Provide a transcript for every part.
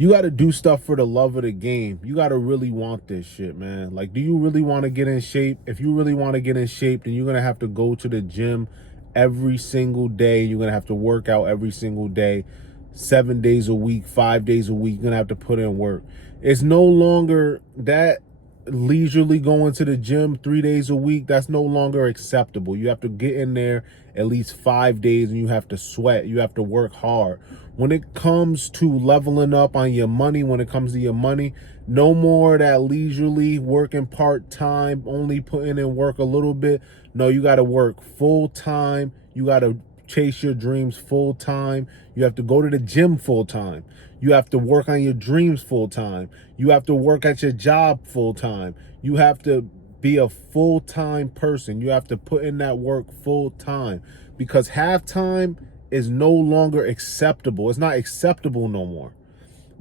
You got to do stuff for the love of the game. You got to really want this shit, man. Like, do you really want to get in shape? If you really want to get in shape, then you're going to have to go to the gym every single day. You're going to have to work out every single day, 7 days a week, 5 days a week. You're going to have to put in work. It's no longer that leisurely going to the gym 3 days a week. That's no longer acceptable. You have to get in there at least 5 days and you have to sweat. You have to work hard. When it comes to leveling up on your money, when it comes to your money, no more that leisurely working part-time, only putting in work a little bit. No, you got to work full-time. You got to chase your dreams full-time. You have to go to the gym full-time. You have to work on your dreams full-time. You have to work at your job full-time. You have to be a full-time person. You have to put in that work full-time, because half-time is no longer acceptable. It's not acceptable no more.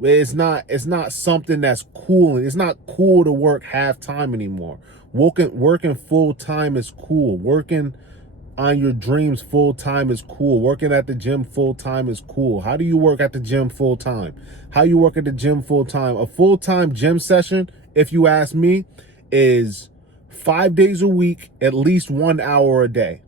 It's not something that's cool. It's not cool to work half-time anymore. Working full-time is cool. Working on your dreams full-time is cool. Working at the gym full-time is cool. How do you work at the gym full-time? How you work at the gym full-time? A full-time gym session, if you ask me, is 5 days a week, at least 1 hour a day.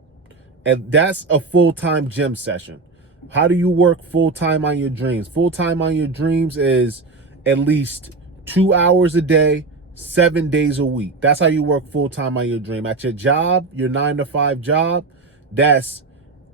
And that's a full-time gym session. How do you work full-time on your dreams? Full-time on your dreams is at least 2 hours a day, 7 days a week. That's how you work full-time on your dream. At your job, your 9-to-5 job, that's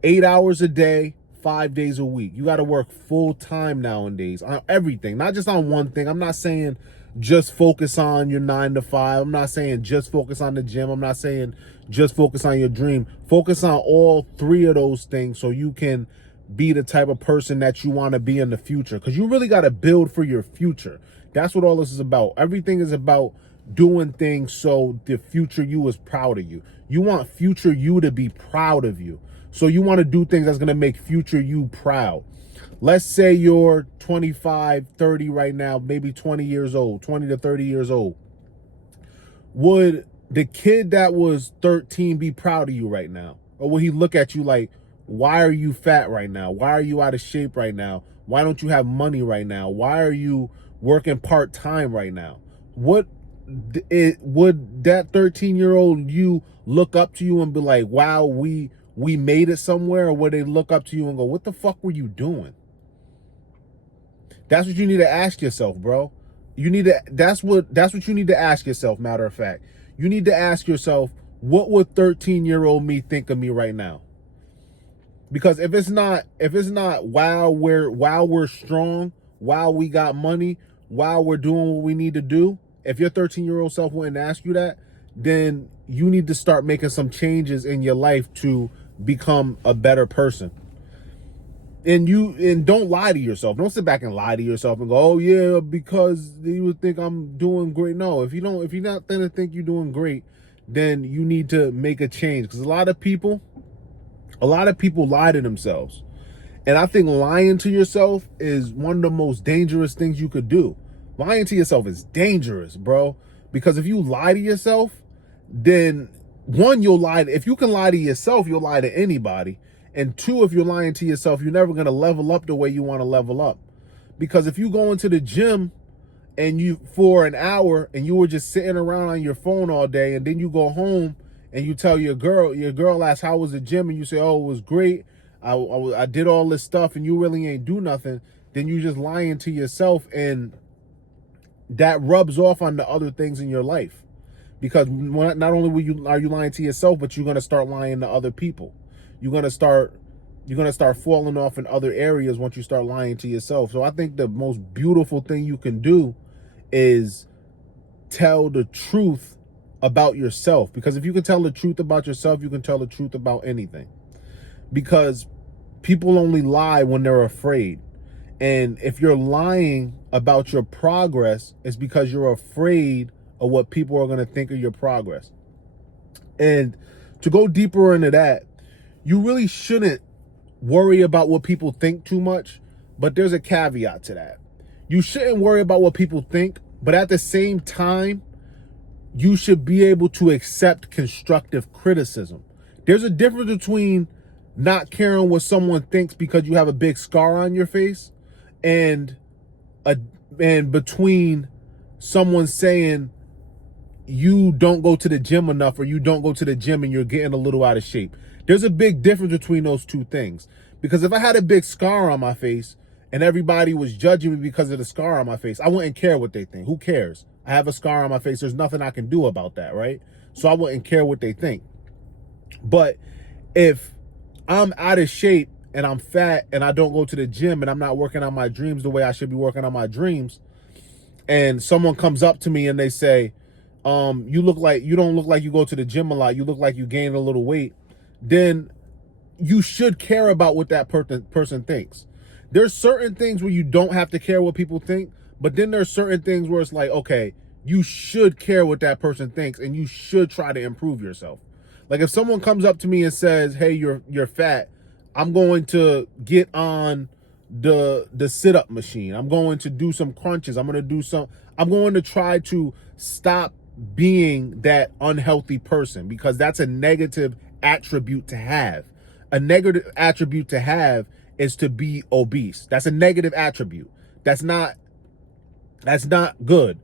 8 hours a day, 5 days a week. You got to work full-time nowadays on everything, not just on one thing. I'm not saying just focus on your 9-to-5. I'm not saying just focus on the gym. I'm not saying just focus on your dream. Focus on all three of those things so you can be the type of person that you want to be in the future, because you really got to build for your future. That's what all this is about. Everything is about doing things so the future you is proud of you. You want future you to be proud of you. So you want to do things that's going to make future you proud. Let's say you're 25, 30 right now, maybe 20 years old, 20 to 30 years old. Would the kid that was 13 be proud of you right now? Or will he look at you like, why are you fat right now? Why are you out of shape right now? Why don't you have money right now? Why are you working part-time right now? Would that 13-year-old you look up to you and be like, wow, we made it somewhere? Or would they look up to you and go, what the fuck were you doing? That's what you need to ask yourself, bro. That's what you need to ask yourself, matter of fact. You need to ask yourself, what would 13-year-old me think of me right now? Because if it's not while we're strong, while we got money, while we're doing what we need to do, if your 13-year-old self wouldn't ask you that, then you need to start making some changes in your life to become a better person. And don't lie to yourself. Don't sit back and lie to yourself and go, oh yeah, because you would think I'm doing great. No, if you're not gonna think you're doing great, then you need to make a change. Because a lot of people lie to themselves. And I think lying to yourself is one of the most dangerous things you could do. Lying to yourself is dangerous, bro. Because if you lie to yourself, then one, if you can lie to yourself, you'll lie to anybody. And two, if you're lying to yourself, you're never going to level up the way you want to level up. Because if you go into the gym and for an hour and you were just sitting around on your phone all day, and then you go home and you tell your girl asks, how was the gym? And you say, oh, it was great. I did all this stuff, and you really ain't do nothing. Then you just lying to yourself, and that rubs off on the other things in your life. Because not only are you lying to yourself, but you're going to start lying to other people. You're going to start falling off in other areas once you start lying to yourself. So I think the most beautiful thing you can do is tell the truth about yourself. Because if you can tell the truth about yourself, you can tell the truth about anything. Because people only lie when they're afraid. And if you're lying about your progress, it's because you're afraid of what people are going to think of your progress. And to go deeper into that, you really shouldn't worry about what people think too much, but there's a caveat to that. You shouldn't worry about what people think, but at the same time, you should be able to accept constructive criticism. There's a difference between not caring what someone thinks because you have a big scar on your face and and between someone saying you don't go to the gym enough or you don't go to the gym and you're getting a little out of shape. There's a big difference between those two things. Because if I had a big scar on my face and everybody was judging me because of the scar on my face, I wouldn't care what they think. Who cares? I have a scar on my face. There's nothing I can do about that, right? So I wouldn't care what they think. But if I'm out of shape and I'm fat and I don't go to the gym and I'm not working on my dreams the way I should be working on my dreams, and someone comes up to me and they say, you don't look like you go to the gym a lot, you look like you gained a little weight, then you should care about what that person thinks. There's certain things where you don't have to care what people think, but then there's certain things where it's like, okay, you should care what that person thinks and you should try to improve yourself. Like if someone comes up to me and says, hey, you're fat, I'm going to get on the sit-up machine. I'm going to do some crunches. I'm going to try to stop being that unhealthy person, because that's a negative attribute to have. A negative attribute to have is to be obese. That's a negative attribute. That's not good.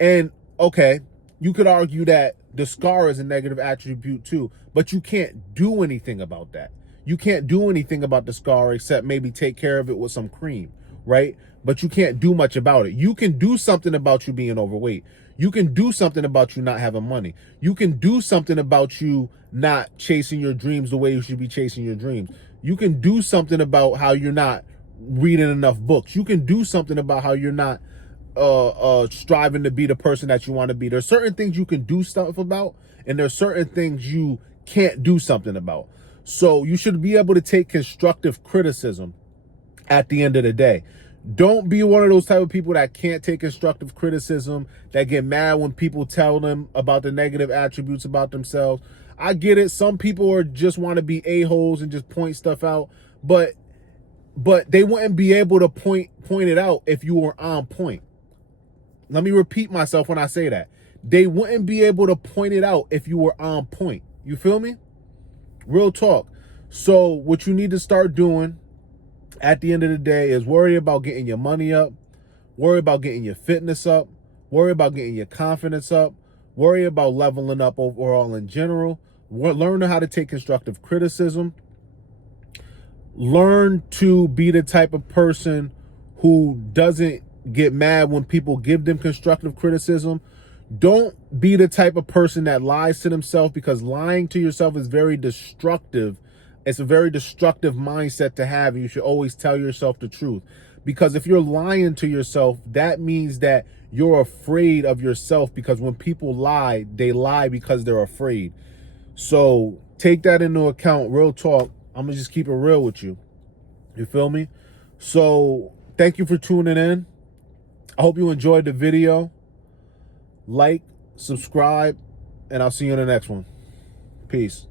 And okay, you could argue that the scar is a negative attribute too, but you can't do anything about that. You can't do anything about the scar except maybe take care of it with some cream, right? But you can't do much about it. You can do something about you being overweight. You can do something about you not having money. You can do something about you not chasing your dreams the way you should be chasing your dreams. You can do something about how you're not reading enough books. You can do something about how you're not striving to be the person that you want to be. There's certain things you can do stuff about, and there's certain things you can't do something about. So you should be able to take constructive criticism at the end of the day. Don't be one of those type of people that can't take constructive criticism, that get mad when people tell them about the negative attributes about themselves. I get it. Some people are just want to be a-holes and just point stuff out, but they wouldn't be able to point it out if you were on point. Let me repeat myself when I say that. They wouldn't be able to point it out if you were on point. You feel me? Real talk. So what you need to start doing at the end of the day is worry about getting your money up, worry about getting your fitness up, worry about getting your confidence up, worry about leveling up overall in general, learn how to take constructive criticism, learn to be the type of person who doesn't get mad when people give them constructive criticism. Don't be the type of person that lies to themselves, because lying to yourself is very destructive. It's a very destructive mindset to have, and you should always tell yourself the truth. Because if you're lying to yourself, that means that you're afraid of yourself, because when people lie, they lie because they're afraid. So take that into account. Real talk. I'm going to just keep it real with you. You feel me? So thank you for tuning in. I hope you enjoyed the video. Like, subscribe, and I'll see you in the next one. Peace.